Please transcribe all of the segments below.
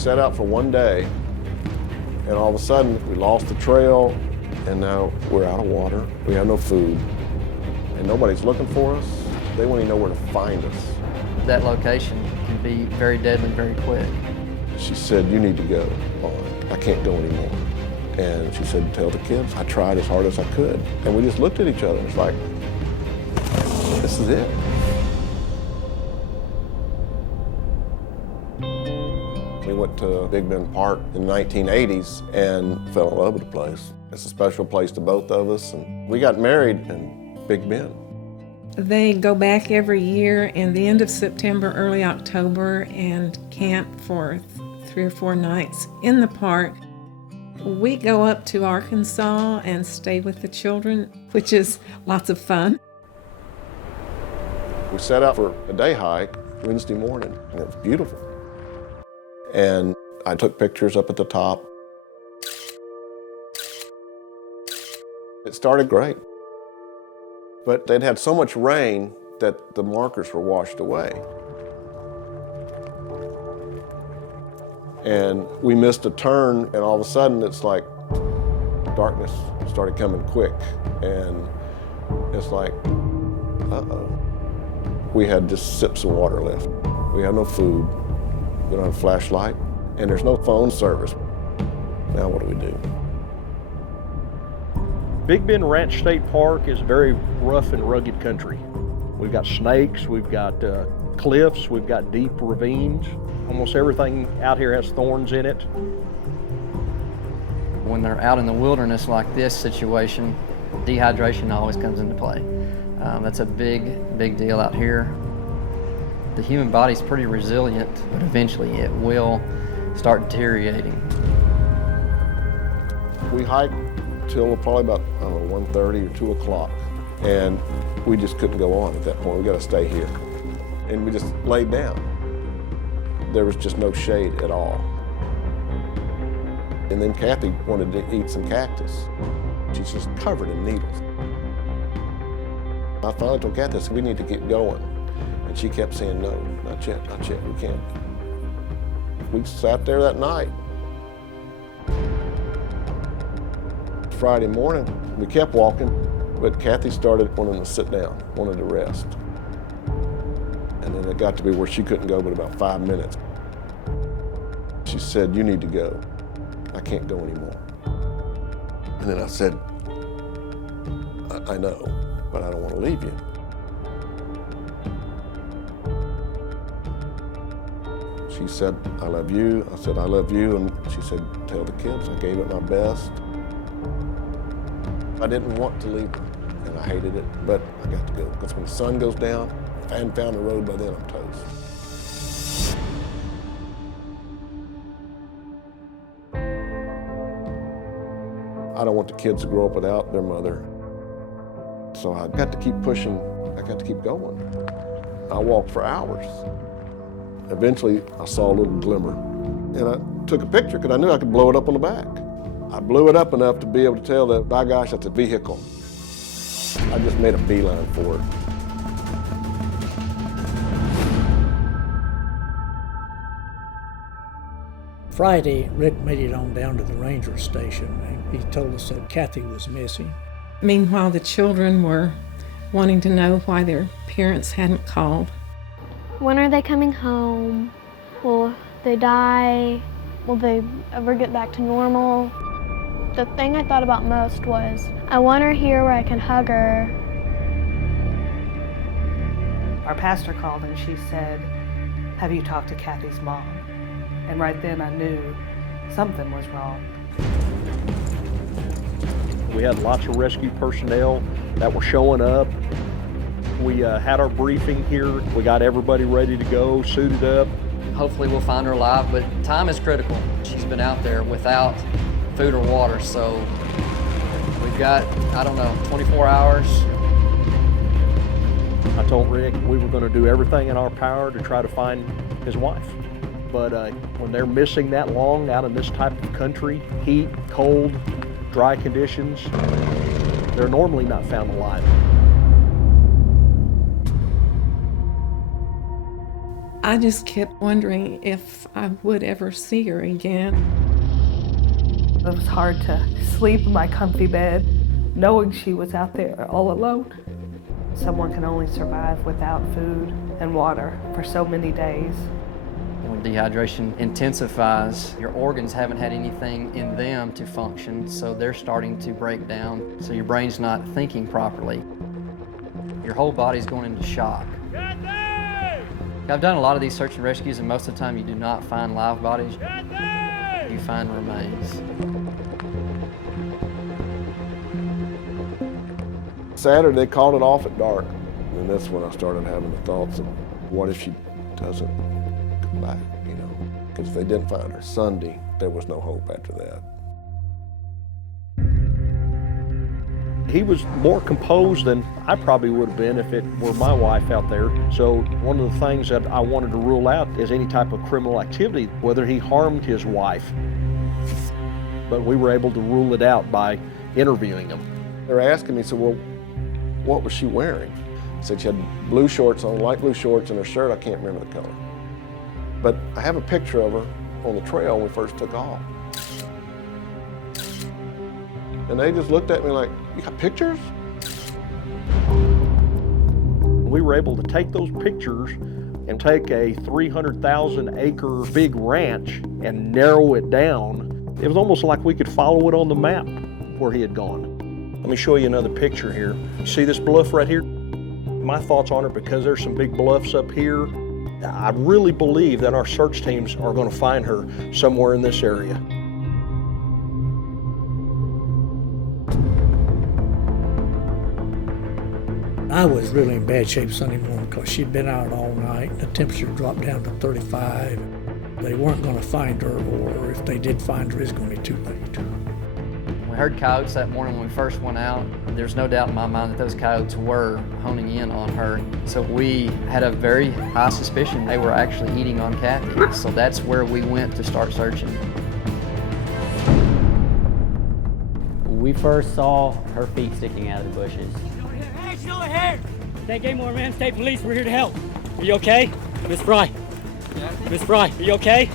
set out for one day, and all of a sudden we lost the trail, and now we're out of water. We have no food, and nobody's looking for us. They won't even know where to find us. That location can be very deadly very quick. She said, "You need to go, Vaughn. I can't go anymore." And she said, "Tell the kids I tried as hard as I could." And we just looked at each other, and it's like, this is it. We went to Big Bend Park in the 1980s and fell in love with the place. It's a special place to both of us, and we got married in Big Bend. They go back every year in the end of September, early October, and camp for 3 or 4 nights in the park. We go up to Arkansas and stay with the children, which is lots of fun. We set out for a day hike Wednesday morning, and it was beautiful. And I took pictures up at the top. It started great, but they'd had so much rain that the markers were washed away. And we missed a turn, and all of a sudden it's like darkness started coming quick, and it's like, uh-oh. We had just sips of water left. We have no food, we don't have a flashlight, and there's no phone service. Now what do we do? Big Bend Ranch State Park is very rough and rugged country. We've got snakes, we've got cliffs, we've got deep ravines. Almost everything out here has thorns in it. When they're out in the wilderness like this situation, dehydration always comes into play. That's a big deal out here. The human body's pretty resilient, but eventually it will start deteriorating. We hiked till probably about, 1:30 or 2 o'clock, and we just couldn't go on at that point. We gotta stay here. And we just laid down. There was just no shade at all. And then Kathy wanted to eat some cactus. She's just covered in needles. I finally told Kathy, I said, "We need to keep going." And she kept saying, "No, not yet, we can't." We sat there that night. Friday morning, we kept walking, but Kathy started wanting to sit down, wanted to rest. And then it got to be where she couldn't go but about 5 minutes. She said, "You need to go. I can't go anymore." And then I said, I know, but I don't want to leave you." She said, "I love you." I said, "I love you." And she said, "Tell the kids." I gave it my best. I didn't want to leave her, and I hated it, but I got to go. Because when the sun goes down, if I hadn't found the road by then, I'm toast. I don't want the kids to grow up without their mother. So I got to keep pushing, I got to keep going. I walked for hours. Eventually, I saw a little glimmer, and I took a picture because I knew I could blow it up on the back. I blew it up enough to be able to tell that, by gosh, that's a vehicle. I just made a beeline for it. Friday, Rick made it on down to the ranger station, and he told us that Kathy was missing. Meanwhile, the children were wanting to know why their parents hadn't called. When are they coming home? Will they die? Will they ever get back to normal? The thing I thought about most was, I want her here where I can hug her. Our pastor called and she said, "Have you talked to Kathy's mom?" And right then I knew something was wrong. We had lots of rescue personnel that were showing up. We had our briefing here. We got everybody ready to go, suited up. Hopefully we'll find her alive, but time is critical. She's been out there without food or water, so we've got, 24 hours. I told Rick we were going to do everything in our power to try to find his wife. But when they're missing that long out in this type of country, heat, cold, dry conditions, they're normally not found alive. I just kept wondering if I would ever see her again. It was hard to sleep in my comfy bed, knowing she was out there all alone. Someone can only survive without food and water for so many days. When dehydration intensifies, your organs haven't had anything in them to function, so they're starting to break down, so your brain's not thinking properly. Your whole body's going into shock. I've done a lot of these search and rescues, and most of the time you do not find live bodies. You find remains. Saturday, they called it off at dark. And that's when I started having the thoughts of, what if she doesn't come back, you know? Because if they didn't find her Sunday, there was no hope after that. He was more composed than I probably would have been if it were my wife out there. So one of the things that I wanted to rule out is any type of criminal activity, whether he harmed his wife. But we were able to rule it out by interviewing him. They were asking me, so, well, what was she wearing? I said she had blue shorts on, light blue shorts, and her shirt, I can't remember the color. But I have a picture of her on the trail when we first took off. And they just looked at me like, you got pictures? We were able to take those pictures and take a 300,000 acre big ranch and narrow it down. It was almost like we could follow it on the map where he had gone. Let me show you another picture here. See this bluff right here? My thoughts on it, because there's some big bluffs up here, I really believe that our search teams are going to find her somewhere in this area. I was really in bad shape Sunday morning because she'd been out all night. The temperature dropped down to 35. They weren't going to find her, or if they did find her, it's going to be too late. We heard coyotes that morning when we first went out. There's no doubt in my mind that those coyotes were honing in on her. So we had a very high suspicion they were actually eating on Kathy. So that's where we went to start searching. We first saw her feet sticking out of the bushes. Hey, show here! State Game Warden, State Police, we're here to help. Are you okay? Miss Fry. Miss Fry, are you okay?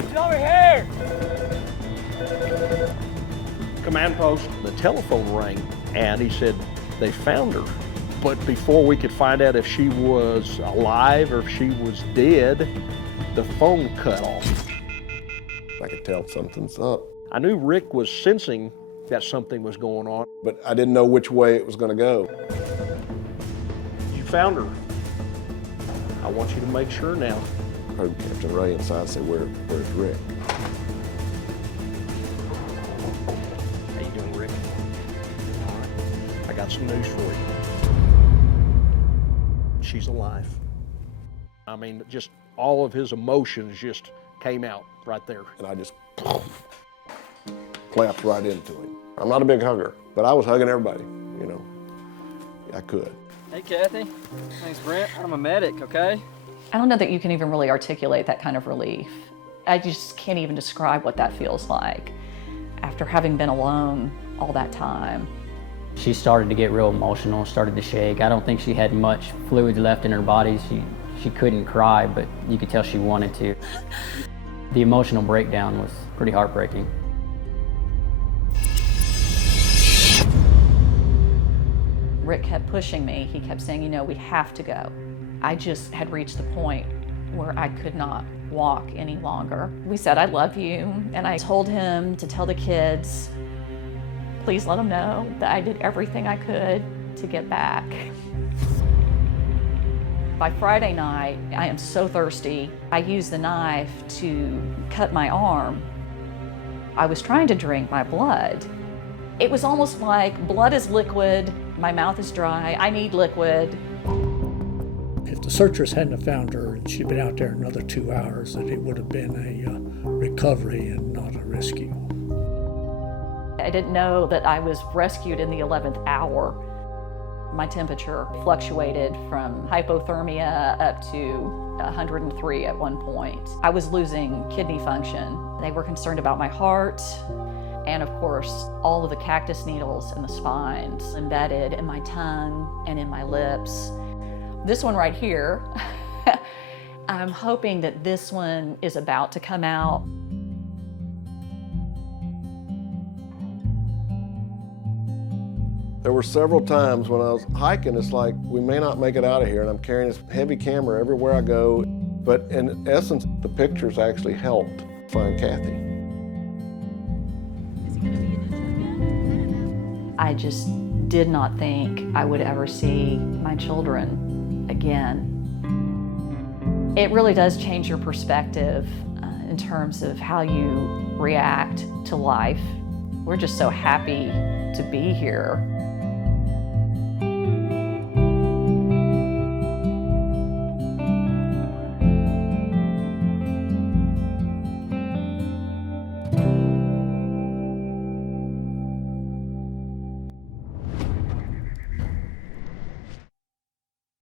Get over here! Command post. The telephone rang and he said they found her. But before we could find out if she was alive or if she was dead, the phone cut off. I could tell something's up. I knew Rick was sensing that something was going on. But I didn't know which way it was going to go. You found her. I want you to make sure now. I heard Captain Ray inside say, where's Rick? How you doing, Rick? All right. I got some news for you. She's alive. I mean, just all of his emotions just came out right there. And I just clapped right into him. I'm not a big hugger, but I was hugging everybody, you know. I could. Hey, Kathy. Name's Brent. I'm a medic, okay? I don't know that you can even really articulate that kind of relief. I just can't even describe what that feels like after having been alone all that time. She started to get real emotional, started to shake. I don't think she had much fluids left in her body. She couldn't cry, but you could tell she wanted to. The emotional breakdown was pretty heartbreaking. Rick kept pushing me. He kept saying, you know, we have to go. I just had reached the point where I could not walk any longer. We said, I love you. And I told him to tell the kids, please let them know that I did everything I could to get back. By Friday night, I am so thirsty. I used the knife to cut my arm. I was trying to drink my blood. It was almost like blood is liquid, my mouth is dry, I need liquid. If the searchers hadn't found her and she'd been out there another 2 hours, then it would have been a recovery and not a rescue. I didn't know that I was rescued in the 11th hour. My temperature fluctuated from hypothermia up to 103 at one point. I was losing kidney function. They were concerned about my heart, and of course, all of the cactus needles in the spines embedded in my tongue and in my lips. This one right here I'm hoping that this one is about to come out. There were several times when I was hiking, it's like, we may not make it out of here, and I'm carrying this heavy camera everywhere I go. But in essence, the pictures actually helped find Kathy. I just did not think I would ever see my children again. It really does change your perspective in terms of how you react to life. We're just so happy to be here.